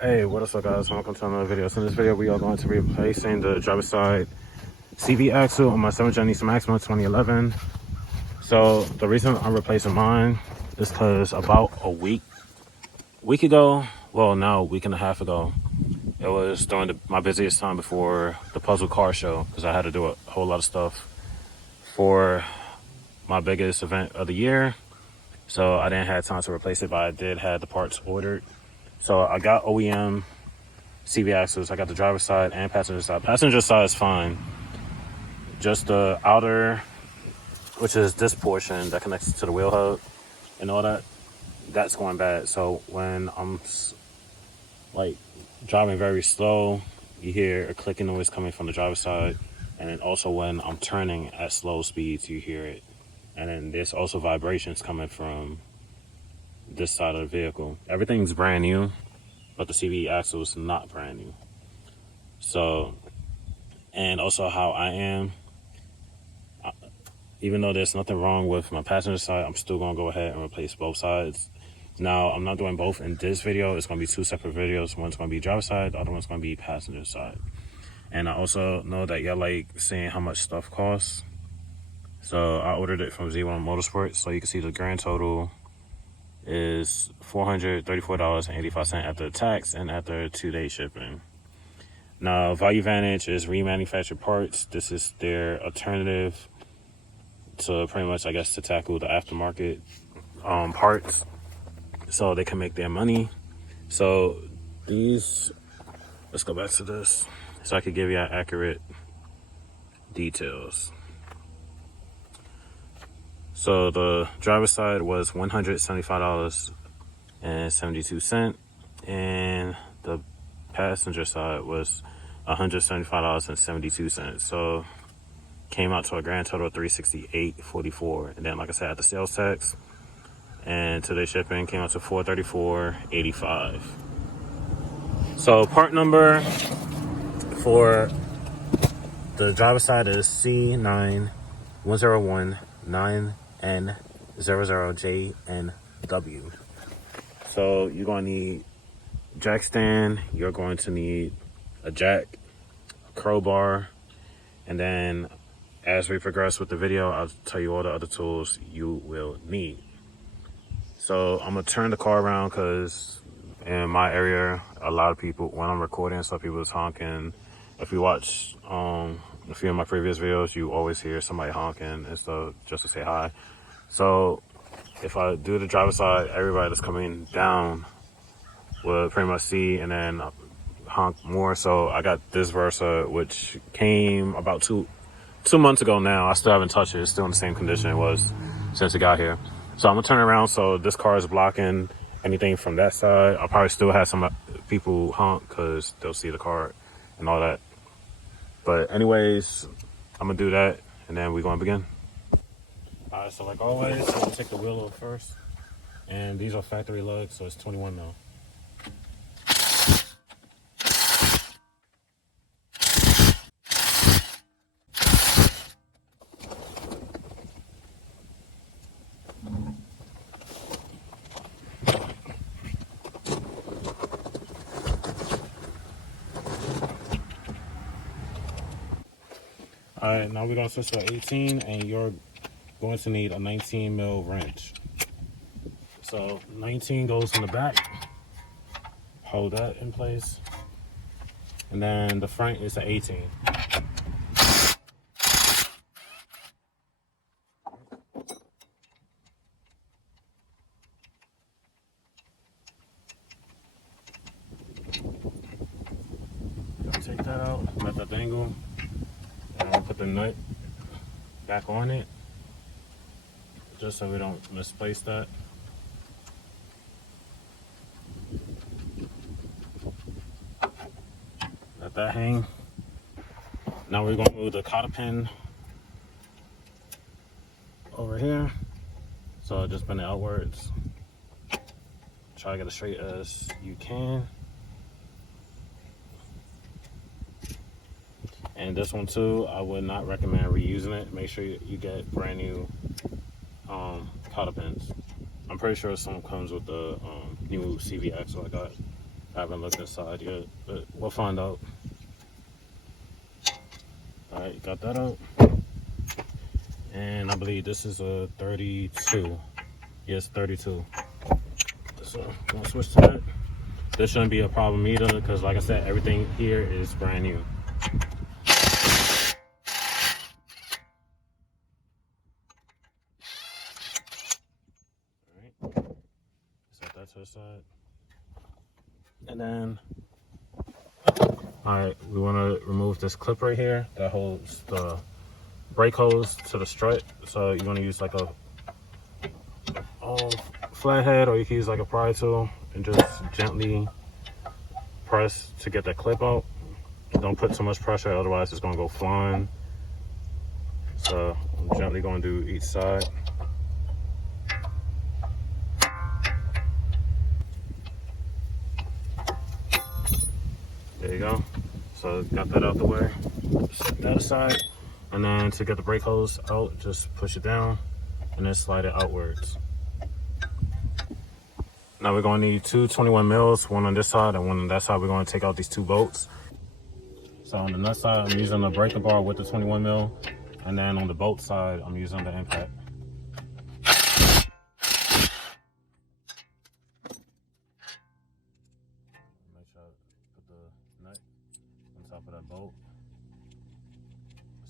Hey, what is up guys? Welcome to another video. So in this video we are going to be replacing the driver's side CV axle on my 7th gen Nissan Maxima 2011. So the reason I'm replacing mine is because about a week ago, well now a week and a half ago, it was during my busiest time before the puzzle car show, because I had to do a whole lot of stuff for my biggest event of the year. So I didn't have time to replace it, but I did have the parts ordered. So I got OEM CV axles. I got the driver's side and passenger side. Passenger side is fine. Just the outer, which is this portion that connects to the wheel hub and all that, that's going bad. So when I'm like driving very slow, you hear a clicking noise coming from the driver's side. And then also when I'm turning at slow speeds, you hear it. And then there's also vibrations coming from this side of the vehicle. Everything's brand new, but the CV axle is not brand new. So, and also how I am, even though there's nothing wrong with my passenger side, I'm still gonna go ahead and replace both sides. Now, I'm not doing both in this video. It's gonna be two separate videos. One's gonna be driver's side, the other one's gonna be passenger side. And I also know that y'all like seeing how much stuff costs. So I ordered it from Z1 Motorsports, so you can see the grand total is $434.85 after tax and after 2-day shipping. Now, Value Vantage is remanufactured parts. This is their alternative to pretty much, I guess, to tackle the aftermarket parts, so they can make their money. So these, let's go back to this so I could give you accurate details. So the driver's side was $175.72, and the passenger side was $175.72. So came out to a grand total of $368.44. And then, like I said, at the sales tax and today's shipping, came out to $434.85. So part number for the driver's side is C91019N00JNW. So you're going to need jack stand, you're going to need a jack, a crowbar, and then as we progress with the video, I'll tell you all the other tools you will need. So I'm gonna turn the car around because in my area, a lot of people, when I'm recording, some people is honking. If you watch a few of my previous videos, you always hear somebody honking and stuff just to say hi. So if I do the driver's side, everybody that's coming down will pretty much see and then honk more. So I got this Versa, which came about two months ago now. I still haven't touched it. It's still in the same condition it was since it got here. So I'm gonna turn around so this car is blocking anything from that side. I'll probably still have some people honk because they'll see the car and all that. But anyways, I'm gonna do that and then we're gonna begin. All right, so like always, I'm gonna take the wheel off first. And these are factory lugs, so it's 21 mil. All right, now we're gonna switch to 18, and you're going to need a 19 mil wrench. So 19 goes in the back, hold that in place, and then the front is an 18. Take that out, let that dangle, and put the nut back on it, just so we don't misplace that. Let that hang. Now we're going to move the cotter pin over here. So just bend it outwards. Try to get as straight as you can. And this one too, I would not recommend reusing it. Make sure you get brand new cotter pins. I'm pretty sure some comes with the new CV axle I got Haven't looked inside yet, but we'll find out. All right, got that out. And I believe this is a 32. Yes, 32. So I'm gonna switch to that. This shouldn't be a problem either, because like I said, everything here is brand new. All right, set that to the side. And then, all right, we want to remove this clip right here that holds the brake hose to the strut. So you're gonna use like a flathead, or you can use like a pry tool and just gently press to get that clip out. Don't put too much pressure, otherwise it's gonna go flying. So I'm gently gonna do each side. There you go. So got that out the way. Set that aside. And then to get the brake hose out, just push it down and then slide it outwards. Now we're going to need two 21 mils, one on this side and one on that side. We're going to take out these two bolts. So on the nut side, I'm using the breaker bar with the 21 mil. And then on the bolt side, I'm using the impact. Make sure I put the nut on top of that bolt.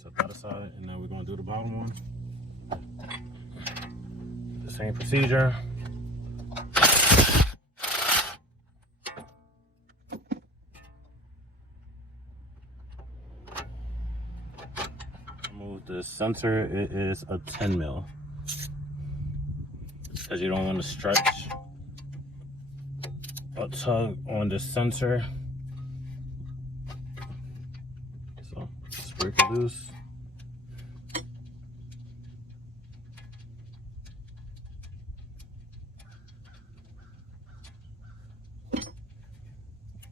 Set that aside, and then we're going to do the bottom one. The same procedure. Move the center, it is a 10 mil. Because you don't want to stretch or tug on the center. So just break it loose.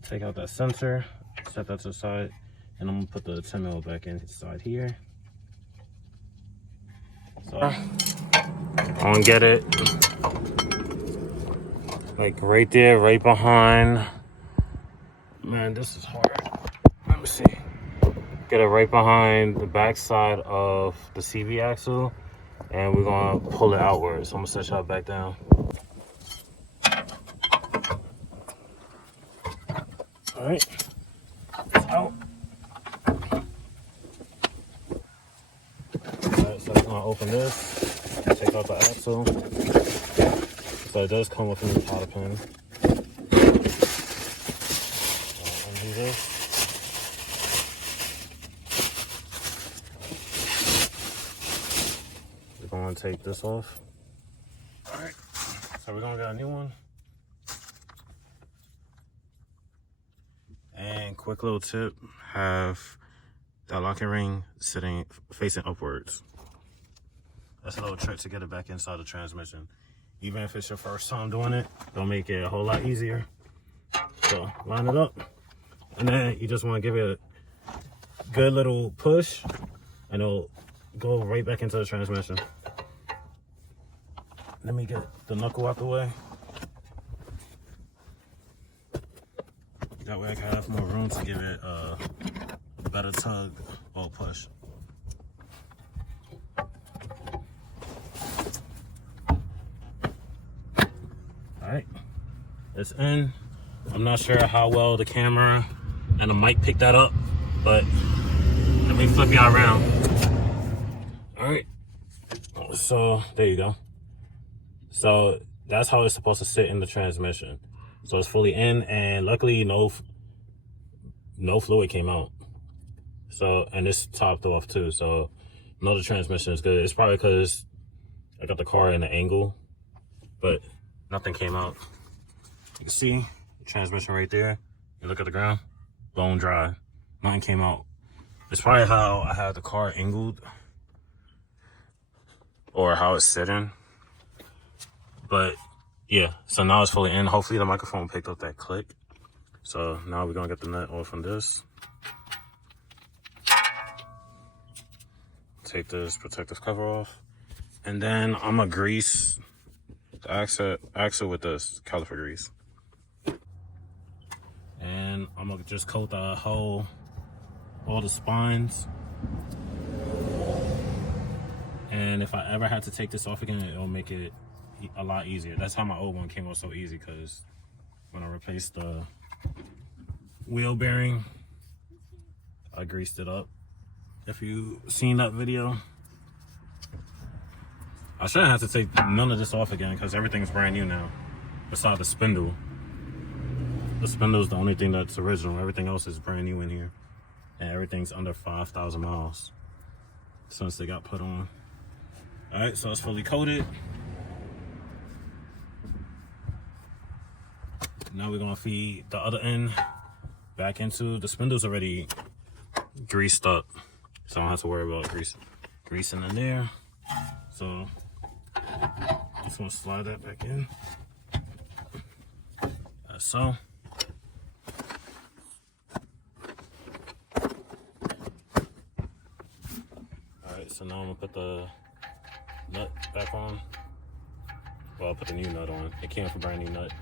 Take out that sensor, set that to the side, and I'm gonna put the 10 mil back inside here. So I'm gonna get it like right there, right behind. Man, this is hard. Let me see. Get it right behind the back side of the CV axle, and we're gonna pull it outwards. So I'm gonna set y'all back down. All right, it's out. All right, so I'm gonna open this, take out the axle. So it does come with a new powder pin. I'll undo this. We're gonna take this off. All right, so we're gonna get a new one. And quick little tip, have that locking ring sitting facing upwards. That's a little trick to get it back inside the transmission. Even if it's your first time doing it, it'll make it a whole lot easier. So line it up, and then you just want to give it a good little push, and it'll go right back into the transmission. Let me get the knuckle out the way. That way I can have more room to give it a better tug or push. Alright, it's in. I'm not sure how well the camera and the mic picked that up, but let me flip y'all around. Alright, so there you go. So that's how it's supposed to sit in the transmission. So it's fully in, and luckily no fluid came out. So, and it's topped off too, so no, the transmission is good. It's probably because I got the car in an angle, but nothing came out. You can see the transmission right there. You look at the ground, bone dry. Nothing came out. It's probably how I had the car angled, or how it's sitting. But yeah, so now it's fully in. Hopefully the microphone picked up that click. So now we're gonna get the nut off on this. Take this protective cover off. And then I'm gonna grease the axle with this caliper grease. I'm gonna just coat the whole, all the spines. And if I ever had to take this off again, it'll make it a lot easier. That's how my old one came out so easy, because when I replaced the wheel bearing, I greased it up. If you seen that video, I shouldn't have to take none of this off again because everything's brand new now. Besides the spindle. The spindle is the only thing that's original. Everything else is brand new in here. And everything's under 5,000 miles since they got put on. Alright, so it's fully coated. Now we're gonna feed the other end back into, the spindle's already greased up, so I don't have to worry about greasing in there. So just gonna slide that back in. Like so. Alright, so now I'm gonna put the nut back on. Well, I'll put the new nut on. It came with a brand new nut.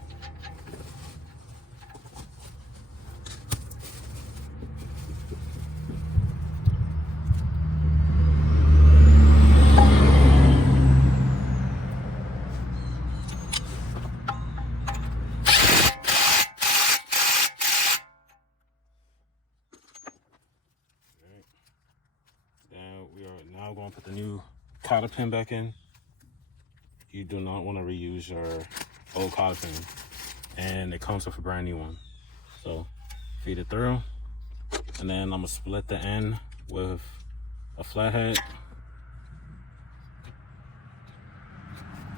Now going to put the new cotter pin back in. You do not want to reuse your old cotter pin, and it comes with a brand new one. So feed it through, and then I'm gonna split the end with a flathead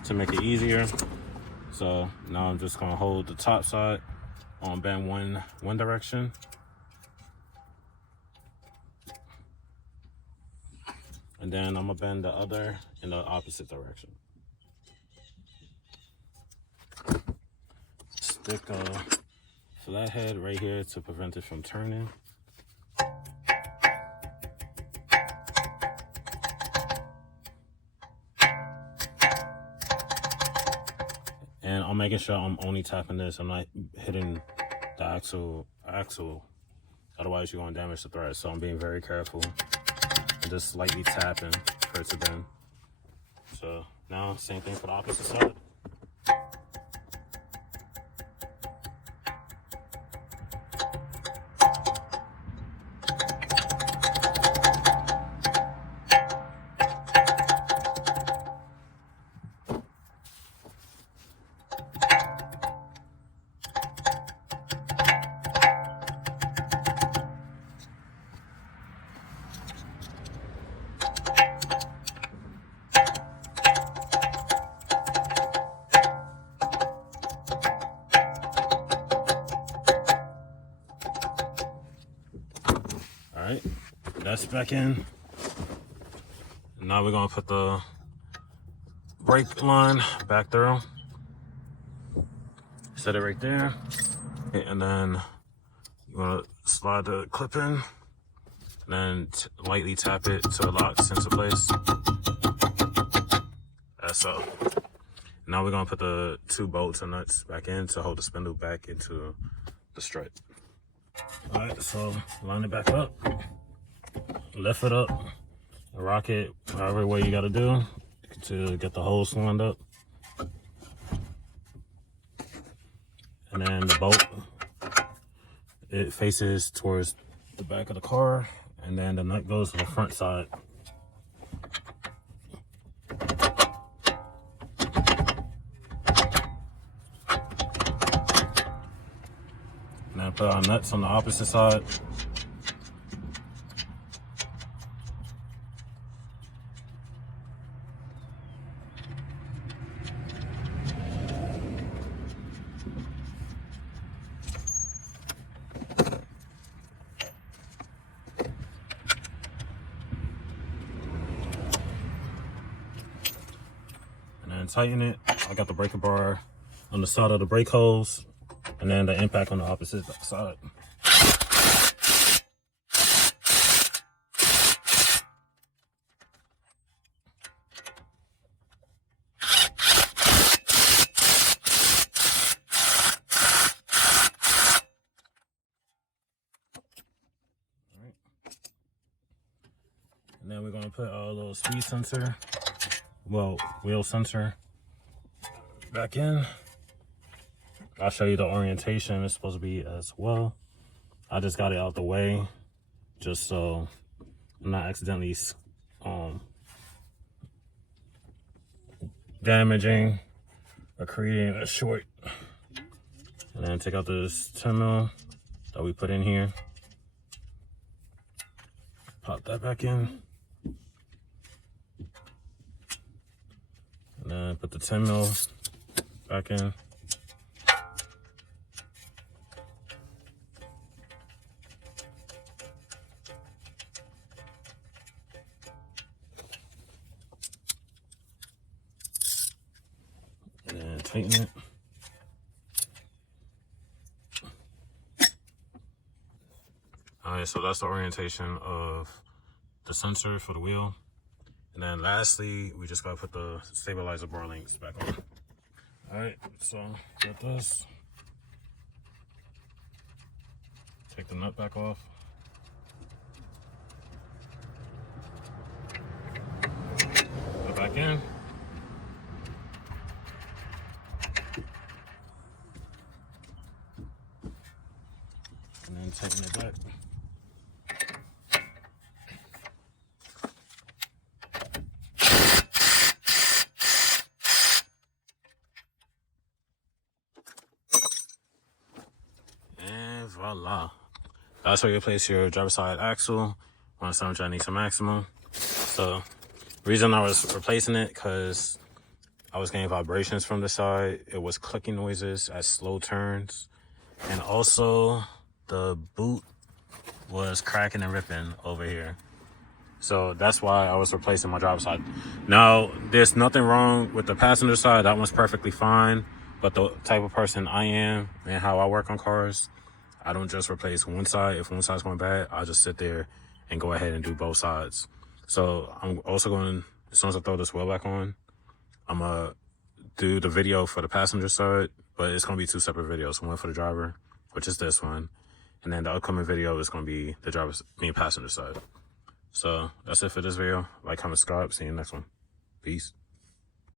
to make it easier. So now I'm just gonna hold the top side on bend one direction. And then I'm gonna bend the other in the opposite direction. Stick a flathead right here to prevent it from turning. And I'm making sure I'm only tapping this. I'm not hitting the axle. Otherwise you're gonna damage the thread. So I'm being very careful. Just slightly tapping for it to bend. So now same thing for the opposite side. Alright, that's back in. Now we're gonna put the brake line back through. Set it right there. And then you wanna slide the clip in, and then lightly tap it till it locks into place. That's so. Now we're gonna put the 2 bolts and nuts back in to hold the spindle back into the strut. Alright, so line it back up, lift it up, rock it however way you gotta do to get the holes lined up. And then the bolt, it faces towards the back of the car, and then the nut goes to the front side. Now put our nuts on the opposite side. And then tighten it. I got the breaker bar on the side of the brake hose, and then the impact on the opposite side. then we're gonna put our little speed sensor, well, wheel sensor back in. I'll show you the orientation it's supposed to be as well. I just got it out the way just so I'm not accidentally damaging or creating a short. And then take out this 10 mil that we put in here. Pop that back in. And then put the 10 mil back in. And then tighten it. Alright, so that's the orientation of the sensor for the wheel. And then lastly, we just gotta put the stabilizer bar links back on. Alright, so get this. Take the nut back off. Put it back in. And then tighten it back. And voila. That's where you place your driver's side axle on a 7-gen Nissan Maxima. So, reason I was replacing it, because I was getting vibrations from the side. It was clicking noises at slow turns. And also, the boot was cracking and ripping over here. So that's why I was replacing my driver's side. Now, there's nothing wrong with the passenger side. That one's perfectly fine. But the type of person I am and how I work on cars, I don't just replace one side. If one side's going bad, I'll just sit there and go ahead and do both sides. So I'm also going, as soon as I throw this wheel back on, I'm going to do the video for the passenger side, but it's going to be 2 separate videos. One for the driver, which is this one. And then the upcoming video is going to be the driver's, passenger side. So that's it for this video. Like, comment, subscribe. See you in the next one. Peace.